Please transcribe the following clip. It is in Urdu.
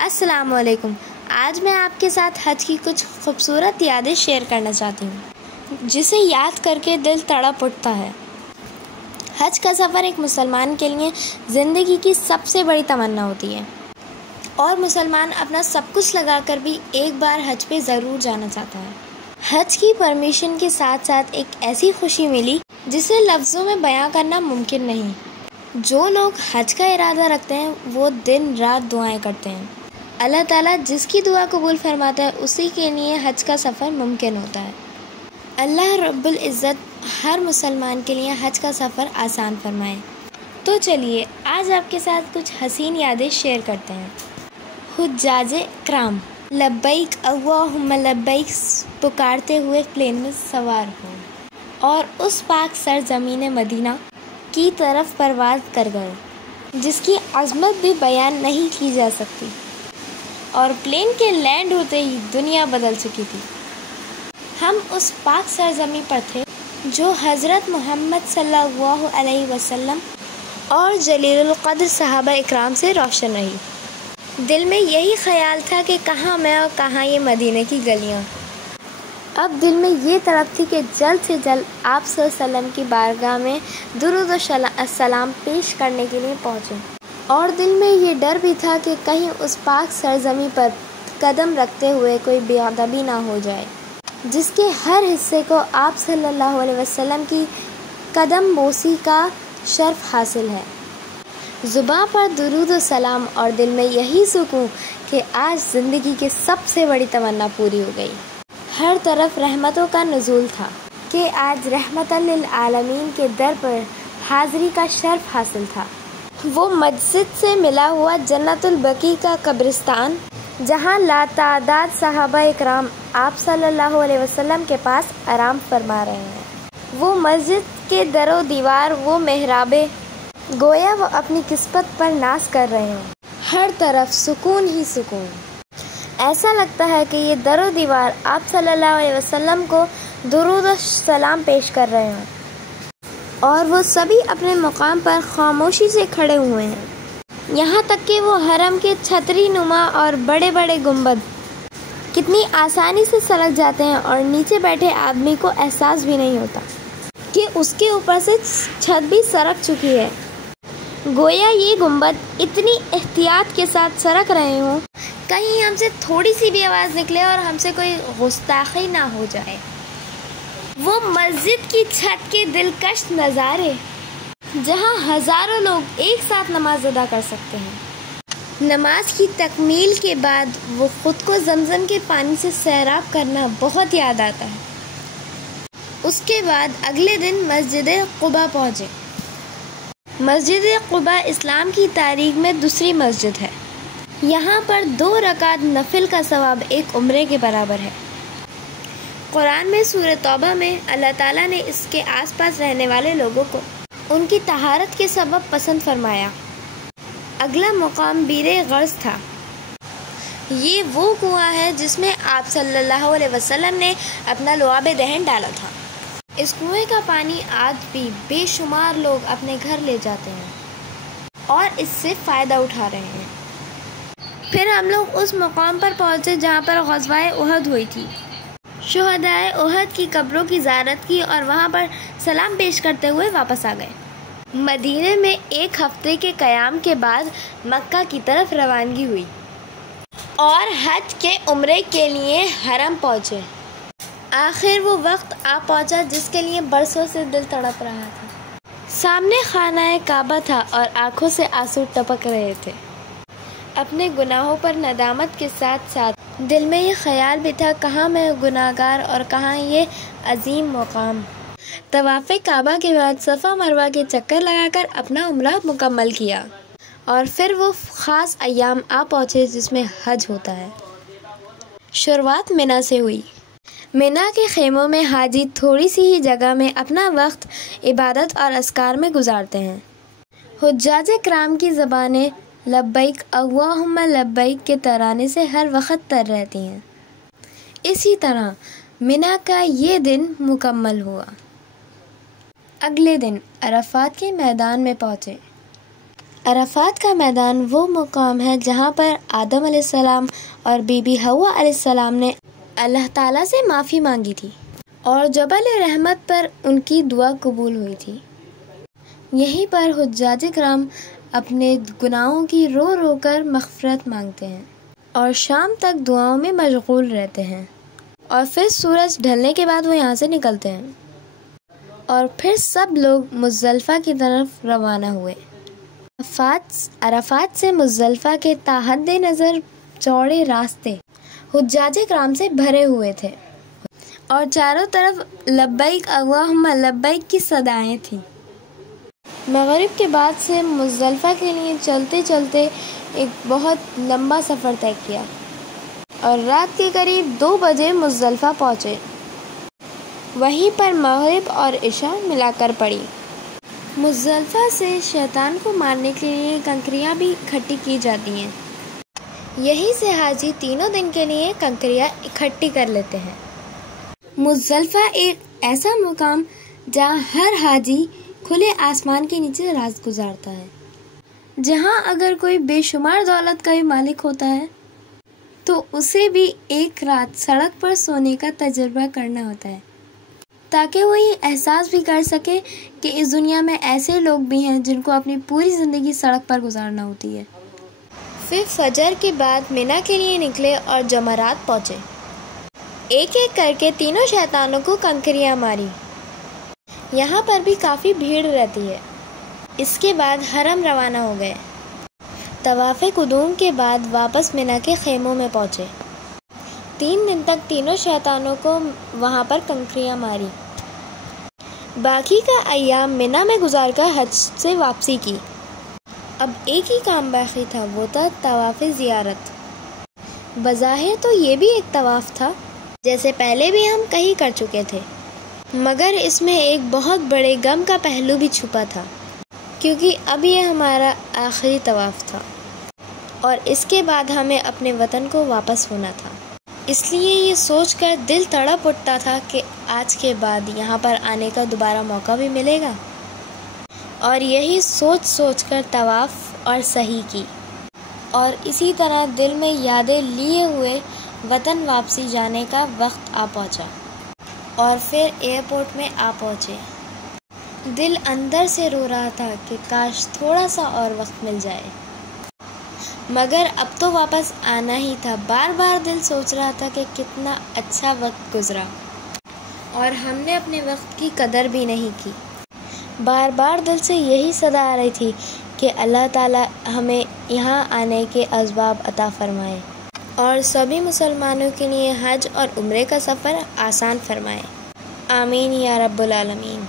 السلام علیکم۔ آج میں آپ کے ساتھ حج کی کچھ خوبصورت یادیں شیئر کرنا چاہتی ہوں جسے یاد کر کے دل تڑپ اٹھتا ہے۔ حج کا سفر ایک مسلمان کے لیے زندگی کی سب سے بڑی تمنا ہوتی ہے اور مسلمان اپنا سب کچھ لگا کر بھی ایک بار حج پہ ضرور جانا چاہتا ہے۔ حج کی پرمیشن کے ساتھ ساتھ ایک ایسی خوشی ملی جسے لفظوں میں بیاں کرنا ممکن نہیں۔ جو لوگ حج کا ارادہ رکھتے ہیں وہ دن رات دعائیں کرتے ہیں۔ اللہ تعالیٰ جس کی دعا قبول فرماتا ہے اسی کے لیے حج کا سفر ممکن ہوتا ہے۔ اللہ رب العزت ہر مسلمان کے لیے حج کا سفر آسان فرمائے۔ تو چلیے آج آپ کے ساتھ کچھ حسین یادیں شیئر کرتے ہیں۔ حجاج کرام لبیک اللہم لبیک پکارتے ہوئے پلین میں سوار ہوں اور اس پاک سرزمین مدینہ کی طرف پرواز کر گئے جس کی عظمت بھی بیان نہیں کی جا سکتی، اور پلین کے لینڈ ہوتے ہی دنیا بدل چکی تھی۔ ہم اس پاک سرزمین پر تھے جو حضرت محمد صلی اللہ علیہ وسلم اور جلیل القدر صحابہ اکرام سے روشن رہی۔ دل میں یہی خیال تھا کہ کہاں میں اور کہاں یہ مدینے کی گلیاں۔ اب دل میں یہ طلب تھی کہ جلد سے جلد آپ صلی اللہ علیہ وسلم کی بارگاہ میں درود و سلام پیش کرنے کے لیے پہنچیں، اور دل میں یہ ڈر بھی تھا کہ کہیں اس پاک سرزمین پر قدم رکھتے ہوئے کوئی بے ادبی نہ ہو جائے جس کے ہر حصے کو آپ صلی اللہ علیہ وسلم کی قدم بوسی کا شرف حاصل ہے۔ زباں پر درود و سلام اور دل میں یہی سکون کہ آج زندگی کی سب سے بڑی تمنا پوری ہو گئی۔ ہر طرف رحمتوں کا نزول تھا کہ آج رحمت للعالمین کے در پر حاضری کا شرف حاصل تھا۔ وہ مسجد سے ملا ہوا جنت البقیع کا قبرستان جہاں لاتعداد صحابہ اکرام آپ صلی اللہ علیہ وسلم کے پاس آرام فرما رہے ہیں۔ وہ مسجد کے در و دیوار، وہ محرابیں، گویا وہ اپنی قسمت پر ناز کر رہے ہوں۔ ہر طرف سکون ہی سکون۔ ایسا لگتا ہے کہ یہ در و دیوار آپ صلی اللہ علیہ وسلم کو درود و سلام پیش کر رہے ہوں، اور وہ سبھی اپنے مقام پر خاموشی سے کھڑے ہوئے ہیں۔ یہاں تک کہ وہ حرم کے چھتری نما اور بڑے بڑے گنبد کتنی آسانی سے سلک جاتے ہیں اور نیچے بیٹھے آدمی کو احساس بھی نہیں ہوتا کہ اس کے اوپر سے چھت بھی سرک چکی ہے۔ گویا یہ گنبد اتنی احتیاط کے ساتھ سرک رہے ہوں کہیں ہم سے تھوڑی سی بھی آواز نکلے اور ہم سے کوئی گستاخی نہ ہو جائے۔ وہ مسجد کی چھت کے دلکش نظارے جہاں ہزاروں لوگ ایک ساتھ نماز ادا کر سکتے ہیں۔ نماز کی تکمیل کے بعد وہ خود کو زمزم کے پانی سے سیراب کرنا بہت یاد آتا ہے۔ اس کے بعد اگلے دن مسجد قباء پہنچے۔ مسجد قباء اسلام کی تاریخ میں دوسری مسجد ہے۔ یہاں پر 2 رکعت نفل کا ثواب ایک عمرے کے برابر ہے۔ قرآن میں سورہ توبہ میں اللہ تعالیٰ نے اس کے آس پاس رہنے والے لوگوں کو ان کی طہارت کے سبب پسند فرمایا۔ اگلا مقام بیر غرض تھا۔ یہ وہ کنواں ہے جس میں آپ صلی اللہ علیہ وسلم نے اپنا لعاب دہن ڈالا تھا۔ اس کنویں کا پانی آج بھی بے شمار لوگ اپنے گھر لے جاتے ہیں اور اس سے فائدہ اٹھا رہے ہیں۔ پھر ہم لوگ اس مقام پر پہنچے جہاں پر غزوہ احد ہوئی تھی۔ شہدائے احد کی قبروں کی زیارت کی اور وہاں پر سلام پیش کرتے ہوئے واپس آ گئے۔ مدینے میں 1 ہفتے کے قیام کے بعد مکہ کی طرف روانگی ہوئی اور حج کے عمرے کے لیے حرم پہنچے۔ آخر وہ وقت آ پہنچا جس کے لیے برسوں سے دل تڑپ رہا تھا۔ سامنے خانہ کعبہ تھا اور آنکھوں سے آنسو ٹپک رہے تھے۔ اپنے گناہوں پر ندامت کے ساتھ ساتھ دل میں یہ خیال بھی تھا کہاں میں گناہگار اور کہاں یہ عظیم مقام۔ طواف کعبہ کے بعد صفا مروہ کے چکر لگا کر اپنا عمرہ مکمل کیا اور پھر وہ خاص ایام آ پہنچے جس میں حج ہوتا ہے۔ شروعات منا سے ہوئی۔ منا کے خیموں میں حاجی تھوڑی سی ہی جگہ میں اپنا وقت عبادت اور اذکار میں گزارتے ہیں۔ حجاج کرام کی زبانیں لبیک اللہم لبیک کے ترانے سے ہر وقت تر رہتی ہیں۔ اسی طرح منا کا یہ دن مکمل ہوا۔ اگلے دن عرفات کے میدان میں پہنچے۔ عرفات کا میدان وہ مقام ہے جہاں پر آدم علیہ السلام اور بی بی حوا علیہ السلام نے اللہ تعالیٰ سے معافی مانگی تھی اور جبل رحمت پر ان کی دعا قبول ہوئی تھی۔ یہیں پر حجاج کرام اپنے گناہوں کی رو رو کر مغفرت مانگتے ہیں اور شام تک دعاؤں میں مشغول رہتے ہیں، اور پھر سورج ڈھلنے کے بعد وہ یہاں سے نکلتے ہیں اور پھر سب لوگ مزدلفہ کی طرف روانہ ہوئے۔ عرفات سے مزدلفہ کے تا حد نظر چوڑے راستے حجاج کرام سے بھرے ہوئے تھے اور چاروں طرف لبیک اللہم لبیک کی صدائیں تھیں۔ مغرب کے بعد سے مزدلفہ کے لیے چلتے چلتے ایک بہت لمبا سفر طے کیا اور رات کے قریب 2 بجے مزدلفہ پہنچے۔ وہیں پر مغرب اور عشاء ملا کر پڑی۔ مزدلفہ سے شیطان کو مارنے کے لیے کنکریاں بھی اکٹھی کی جاتی ہیں۔ یہیں سے حاجی تینوں دن کے لیے کنکریاں اکٹھی کر لیتے ہیں۔ مزدلفہ ایک ایسا مقام جہاں ہر حاجی کھلے آسمان کے نیچے رات گزارتا ہے، جہاں اگر کوئی بے شمار دولت کا بھی مالک ہوتا ہے تو اسے بھی ایک رات سڑک پر سونے کا تجربہ کرنا ہوتا ہے، تاکہ وہ یہ احساس بھی کر سکے کہ اس دنیا میں ایسے لوگ بھی ہیں جن کو اپنی پوری زندگی سڑک پر گزارنا ہوتی ہے۔ پھر فجر کے بعد مینا کے لیے نکلے اور جمرات پہنچے۔ ایک ایک کر کے تینوں شیطانوں کو کنکریاں ماری۔ یہاں پر بھی کافی بھیڑ رہتی ہے۔ اس کے بعد حرم روانہ ہو گئے۔ طواف قدوم کے بعد واپس مینا کے خیموں میں پہنچے۔ 3 دن تک تینوں شیطانوں کو وہاں پر کنکریاں ماری۔ باقی کا ایام مینا میں گزار کر حج سے واپسی کی۔ اب ایک ہی کام باقی تھا، وہ تھا طواف زیارت۔ بظاہر تو یہ بھی ایک طواف تھا، جیسے پہلے بھی ہم کہیں کر چکے تھے، مگر اس میں ایک بہت بڑے غم کا پہلو بھی چھپا تھا، کیونکہ اب یہ ہمارا آخری طواف تھا اور اس کے بعد ہمیں اپنے وطن کو واپس ہونا تھا۔ اس لیے یہ سوچ کر دل تڑپ اٹھتا تھا کہ آج کے بعد یہاں پر آنے کا دوبارہ موقع بھی ملے گا، اور یہی سوچ سوچ کر طواف اور سعی کی، اور اسی طرح دل میں یادیں لیے ہوئے وطن واپسی جانے کا وقت آ پہنچا، اور پھر ایئرپورٹ میں آ پہنچے۔ دل اندر سے رو رہا تھا کہ کاش تھوڑا سا اور وقت مل جائے، مگر اب تو واپس آنا ہی تھا۔ بار بار دل سوچ رہا تھا کہ کتنا اچھا وقت گزرا اور ہم نے اپنے وقت کی قدر بھی نہیں کی۔ بار بار دل سے یہی صدا آ رہی تھی کہ اللہ تعالیٰ ہمیں یہاں آنے کے اسباب عطا فرمائے اور سبھی مسلمانوں کے لیے حج اور عمرے کا سفر آسان فرمائے۔ آمین یا رب العالمین۔